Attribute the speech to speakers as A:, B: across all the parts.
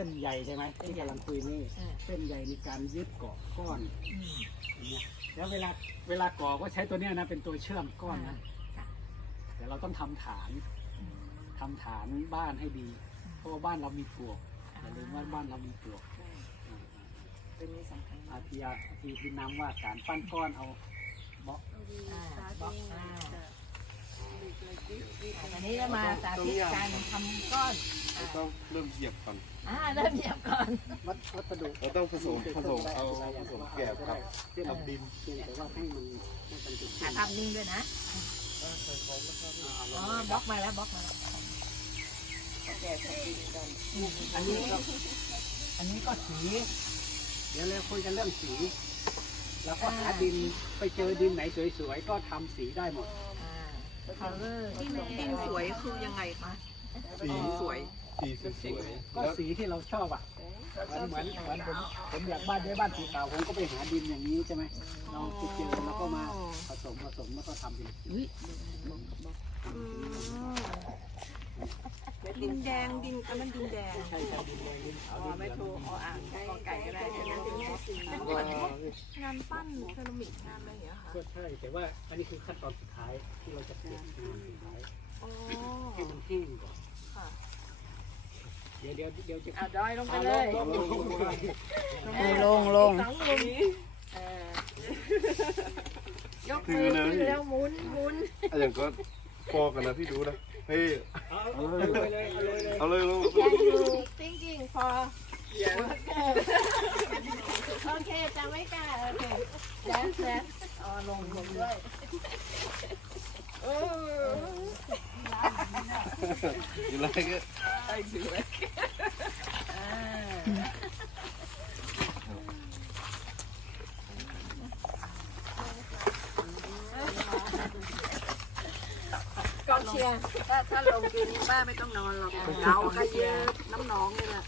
A: ส้นใหญ่ใช่ไหมที่กำลังคุยนี่
B: อ่า
A: เส้นใหญ่ในการยึดเกาะก้อน
B: อืม
A: อย่างเงี้ยแล้วเวลาเวลาก่อก็ใช้ตัวเนี้ยนะเป็นตัวเชื่อมก้อนนะ
B: ค่ะ
A: แต่เราต้องทำฐาน
B: อืม
A: ทำฐานบ้านให้ดี เพราะว่าบ้านเรามีปลวกอย่าลืมว่าบ้านเรามีปลวก
B: ตัวนี้สำคัญมา
A: อากทีอาทีที่น้ำว่าการปั้นก้อนเอาบล็อก
B: อ่าบล็อก อันนี้จะมาสาธิตการทำก้อนอ่า
C: ต้องเริ่มเหยียบก่อน
B: อ่าเริ่มเหยียบก่อน
A: วัดวัสดุ
C: เราต้องผสมผสมเอาผสมแกบครับ
A: เช่นดินเพียงแต่ว่าให้มันให้มันเป็น
B: อ่าทำนิ่งด้วยนะอ๋อบล็อกมาแล้วบล็อกมาแล้วแกะกับดินกัน
A: อันนี้อันนี้ก็สีเดี๋ยวเราคุยกันเรื่องสี แล้วก็หาดินไปเจอดินไหนสวยๆก็ทำสีได้หมด
D: ดินดินสวยคือยังไงคะ
C: สี
D: สวย
C: สีสวยๆ
A: ก็
C: แล้ว
A: สีที่เราชอบอะเหมือนเหมือนเหมือนผมผมอยากบ้านได้บ้านสีขาวผมก็ไปหาดินอย่างนี้ใช่ไหมเราไปเจอแล้วก็มาผสมผสมแล้วก็ทำเป็นสี
D: ดินแดงดินอันนั้นดินแดง
A: ใช่ใช่ดินแดงดินขาวดินเหลืองดิน
D: ออ่างกอไก่ก็ได้ใช่ไหมเป็นเหมือนงานปั้นเซรามิกงานอะไร อย่างเงี้ยค่ะ
A: ก็ใช่ แต่ว่าอันนี้คือขั้นตอนสุดท้ายที่เราจะเก็บงานสุดท้าย
D: อ๋อ
A: ให้มันแห้งก่อน
D: ค่ะ
A: เดี๋ยวเดี๋ยวเดี๋ยวจะ
B: อ่าดอยลงไป
A: เอา
B: เล
A: ลง
B: ย
A: ลงลงลงลง
B: เออ
E: ลงลง
B: สองมุมเออยกมือขึ้นแล้วหมุนหมุน
C: อะอย่างก็พอกันนะพี่ดูนะเฮ้ย
A: เอาเอาเลยเลยเอาเลยเลย
C: เอาเลยลูก
B: Can you thinking for Okay โอเคจะไม่กล้าโอเคแล้วแล้วอ๋อ ลงลงด้วยเออ
C: you like it
B: อ่าก็เชียร์
D: ถ้าถ้าลงคืนนี้ป้าไม่ต้องนอนหรอกหนาวก็เยอะน้ำหนองนี่แหละ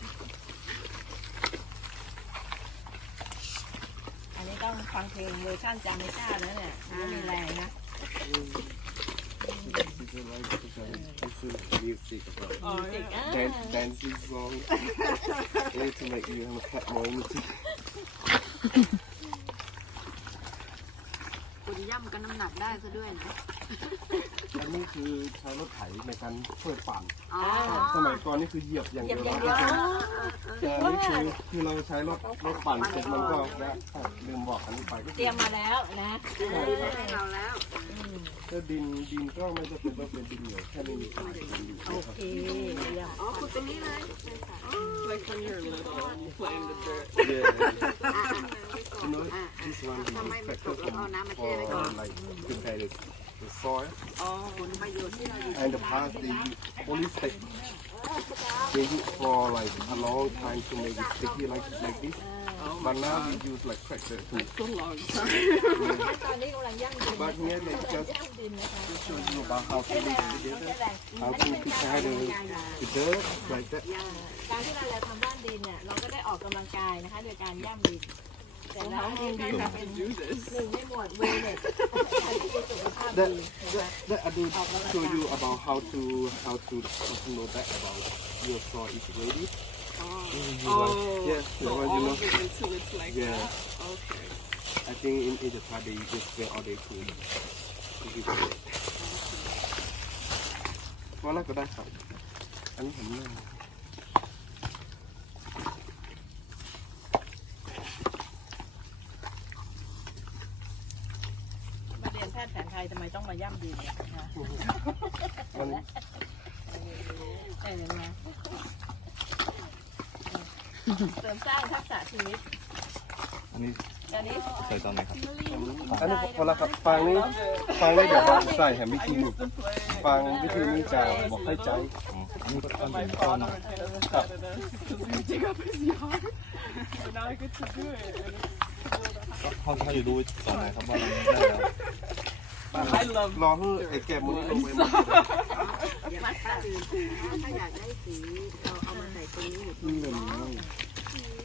B: อันนี้ต้อง ฟังเพลงเวอร์ชันจาไม่กล้าแล้วเนี่ยไม่มีแรงนะ
C: This is like this is music about
B: มิวสิกอะ
C: dance dancing song It's to make you have a cat more energy
D: คุณย่ำก็ น้ำหนักได้ซะด้วยนะ
C: อันนี้คือใช้รถไถในการช่วยปั่น
D: อ๋อ
C: สมัยก่อนนี่คือเหยียบอย่าง
B: เหยี
C: เดี
B: ย
C: ย
B: บ
C: ว
B: อย่าง
C: ร้อย
B: เดี
C: เป
B: ย
C: อ
B: ว
C: ร์เซ็นต์แต่อันนี้คือคือเราใช้รถรถปั่นเสร็จมันก็แล้วลืมบอกอันนี้ไปก็
B: เตรียมมาแล้วนะ
D: ให้เราแล้ว
C: ก็ดินดินก็ไม่จำเป็นต้องเป็นดินเหนียวแค่ไม่มีสายดินอยู่
B: โอเคเยี่ยม
D: อ๋อคุณตรงนี้เลย
F: Like when you're little and you play in the dirt.
C: Yeah. You know, this one is effective for, for like prepare the, the soil. And the past they use only stick. They use for like a long time to make it sticky like like this. But now we use like tractor too.
F: It's a long time.
C: But here they just
B: ย่างดินนะคะ
C: show you about how to make it together, how to prepare the, the dirt like that.
B: การที่เราจะทำบ้านดินเนี่ยเราก็ได้ออกกำลังกายนะคะโดยการย่ำดิน เสร็จ
F: Well,
B: แล้ว
F: how
B: ให้
F: long do you
B: ทำ
F: have
B: เป็น
F: to do this?
B: หนึ่งในหมวดเวเนสการที่มีสุขภาพ
C: That,
B: ดีนะคะ
C: that, that I do show you about how to how to how to know that about your soil is ready.
F: Oh,
C: You like, yeah,
F: so
C: the one you
F: all
C: know.
F: of it until it's like
C: Yeah.
F: that. Okay.
C: I think in Egypt they just spend all day to eat. to eat it. ว่าแล้วก็ได้ครับอันนี้ผมเล่น
B: มาเรียนแพ ทย์แผนไทยทำไมต้องมาย่ำดินเนี่ยนะ
C: มัน
B: เออนะเสริมสร้างทักษะชีวิต
G: อันนี้
B: อันนี้
G: เคยตอนไหนครับ
C: อันนี้พอแล้วครับฟังนี้ฟังนี้เดี๋ยวผมใส่แหมวิธีนี้ฟังวิธีนี้จะบอกให้ใจ
G: อ๋ออันนี้ตอนเรียนตอน
C: ครับ
F: Because we dig up his yard. And now I get to do it. And
G: เขาเขาจะดูตอนไหนครับว่าเราได้แล้ว
F: it's, I love
C: รอให้ไอ้แกบมือลงไป
D: อย่ามาถ้าถ้าอยากได้สีเราเอามาใส่ตรงนี้
C: นี่เลย